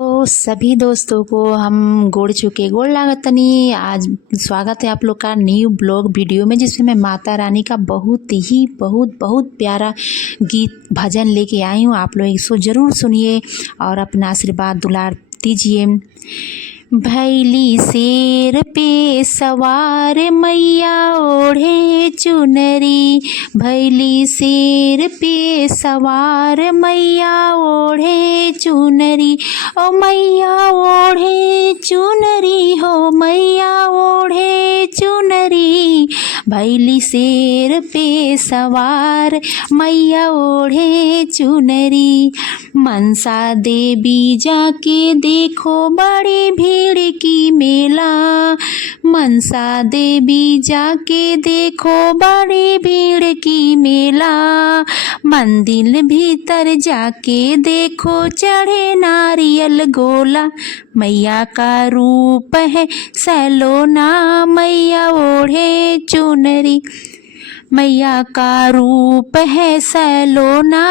तो सभी दोस्तों को हम गोड़ चुके गोड़ लागत तनी। आज स्वागत है आप लोग का न्यू ब्लॉग वीडियो में, जिसमें मैं माता रानी का बहुत प्यारा गीत भजन लेके आई हूँ। आप लोग इसको ज़रूर सुनिए और अपना आशीर्वाद दुलार दीजिए। भैली शेर पे सवार मैया ओढ़े चुनरी, भैली शेर पे सवार मैया ओढ़े चुनरी, ओ मैया ओढ़े चुनरी हो मैया ओढ़े चुनरी, भैली शेर पे सवार मैया ओढ़े चुनरी। मनसा देवी जाके देखो बड़ी भीड़ की मेला, मनसा देवी जाके देखो बड़ी भीड़ की मेला, मंदिर भीतर जाके देखो चढ़े नारियल गोला, मैया का रूप है सैलोना मैया ओढ़े चुनरी, मैया का रूप है सैलोना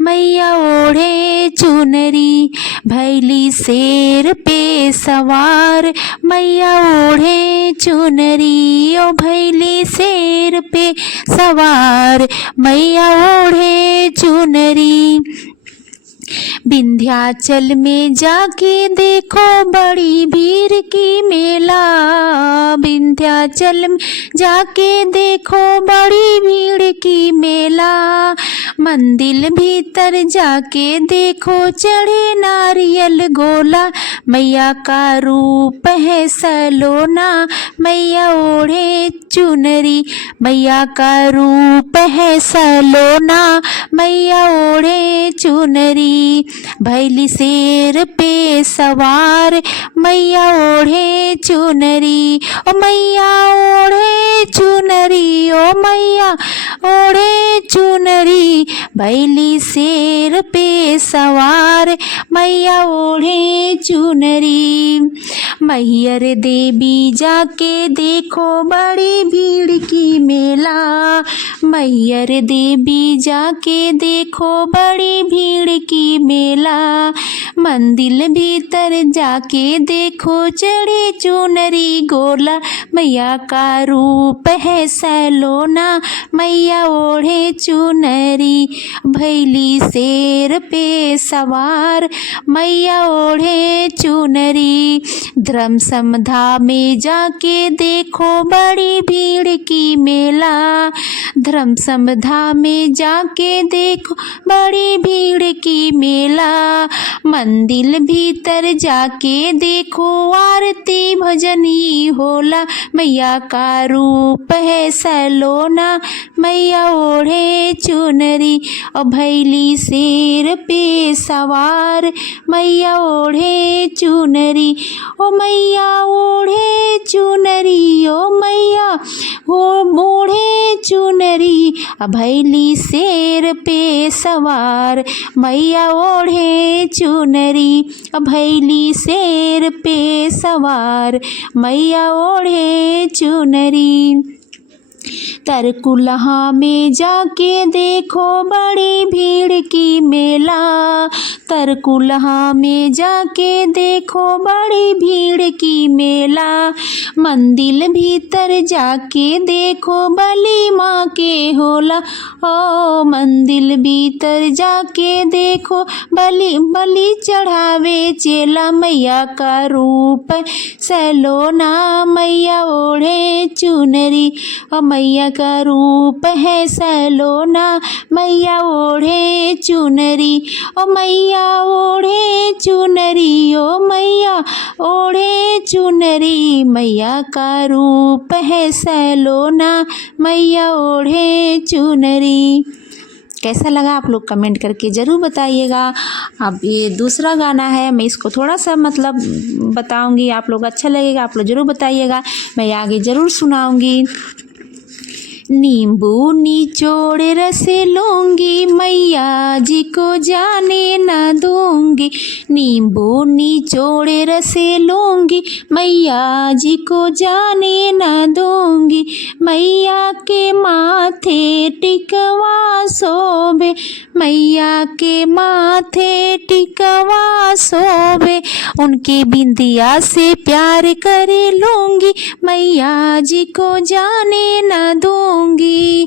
मैया ओढ़े चुनरी, भैली शेर पे सवार मैया ओढ़े चुनरी, ओ भैली शेर पे सवार मैया ओढ़े चुनरी। विंध्याचल में जाके देखो बड़ी भीड़ की मेला, विंध्याचल में जाके देखो बड़ी भीड़ की मेला, मंदिर भीतर जाके देखो चढ़े नारियल गोला, मैया का रूप है सैलोना मैया ओढ़े चुनरी, मैया का रूप है सैलोना मैया ओढ़े चुनरी, भैली शेर पे सवार मैया ओढ़े चुनरी, ओ मैया ओढ़े चुनरी, ओ मैया ओढ़े चुनरी, भैली शेर पे सवार मैया ओढ़े चुनरी। मैहर देवी जाके देखो बड़ी भीड़ की मेला, मैहर देवी जाके देखो बड़ी भीड़ की मेला, मंदिर भीतर जाके देखो चढ़े चुनरी गोला, मैया का रूप है सैलोना मैया ओढ़े चुनरी, भैली शेर पे सवार मैया ओढ़े चुनरी। धर्म समधा में जाके देखो बड़ी भीड़ की मेला, धर्म समधा में जाके देखो बड़ी भीड़ की मेला, मंदिर भीतर जाके देखो आरती भजनी होला, मैया का रूप है सैलोना मैया ओढ़े चुनरी, और भैली शेर पे सवार मैया ओढ़े चुनरी, ओ मैया ओढ़े चुनरी, ओ मैया ओढ़े चुनरी, भैली शेर पे सवार मैया ओढ़े चुनरी, भैली शेर पे सवार मैया ओढ़े चुनरी। तरकुलहा में जाके देखो बड़ी भीड़ की मेला, तरकुलहा में जाके देखो बड़ी भीड़ की मेला, मंदिर भीतर जाके देखो बली माँ के होला, ओ मंदिर भीतर जाके देखो बली चढ़ावे चेला, मैया का रूप सैलोना मैया ओढ़े चुनरी, मैया का रूप है सैलोना मैया ओढ़े चुनरी, ओ मैया ओढ़े चुनरी, ओ मैया ओढ़े चुनरी, मैया का रूप है सैलोना मैया ओढ़े चुनरी। कैसा लगा आप लोग कमेंट करके ज़रूर बताइएगा। अब ये दूसरा गाना है, मैं इसको थोड़ा सा मतलब बताऊंगी, आप लोग अच्छा लगेगा, आप लोग ज़रूर बताइएगा, मैं आगे ज़रूर सुनाऊंगी। नींबू निचोड़ रस लूंगी, मैया जी को जाने न दूंगी। नींबू निचोड़ रस लूंगी, मैया जी को जाने न दूंगी। मैया के माथे टिकवा शोभे, मैया के माथे टिकवा शोभे। उनके बिंदिया से प्यार करे लूंगी, मैया जी को जाने न दूंगी।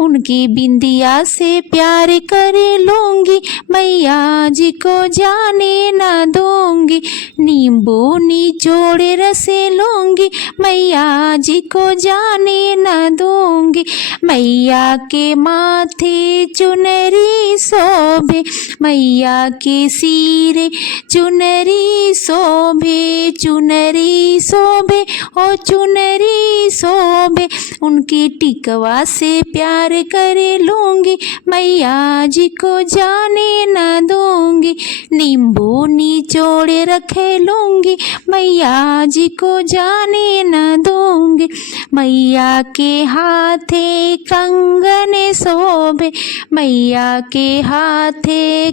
उनकी बिंदिया से प्यार करे लूंगी, मैया जी को जाने न दूंगी। नींबू निचोड़ रस लूंगी, मैया जी को जाने न दूंगी। मैया के माथे चुनरी शोभे, मैया के सिरे चुनरी शोभे, चुनरी शोभे ओ चुनरी शोभे। उनकी टिकवा से प्यार करे लूंगी, मैया जी को जाने न दूंगी। नींबू निचोड़ रखे लूंगी, मैया जी को जाने न दूंगी। मैया के हाथे कंगन शोभे, मैया के हाथे